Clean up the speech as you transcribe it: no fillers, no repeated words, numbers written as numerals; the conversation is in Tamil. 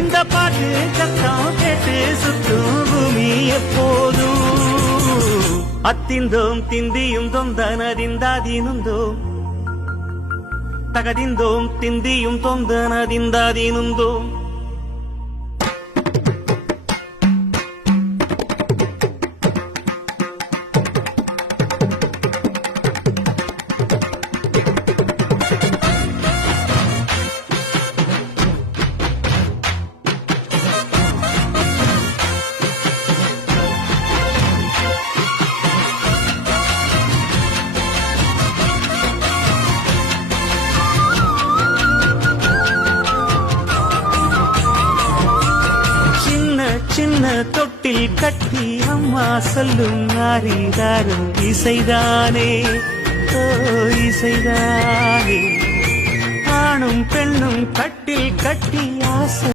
இந்த பாட்டு சத்தம் கேட்டு சுத்தும் பூமி எப்போதும் அத்திந்தோம் திந்தியும் தொந்தனதிந்தாதீனுந்தோம் தகதிந்தோம் திந்தியும் தொந்தனதிந்தாதீனுந்தோம் சின்ன தொட்டில் கட்டி அம்மா சொல்லும் நாரிதாரும் இசைதானே ஓ இசைதானே ஆணும் பெண்ணும் கட்டில் கட்டி ஆசை